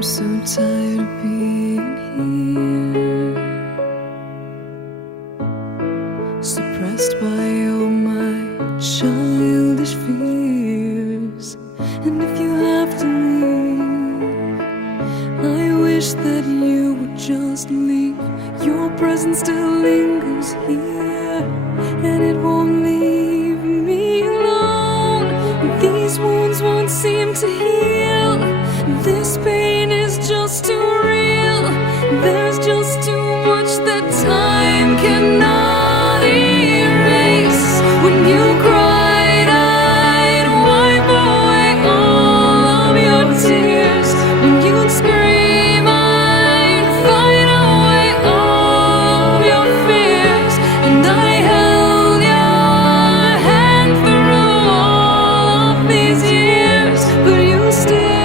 I'm so tired of being here, suppressed by all my childish fears. And if you have to leave, I wish that you would just leave. Your presence still lingers here, and it won't leave me alone. These wounds won't seem to heal. This pain is just too real. There's just too much that time cannot erase. When you cried, I'd wipe away all of your tears. When you'd scream, I'd fight away all of your fears. And I held your hand through all of these years, but you still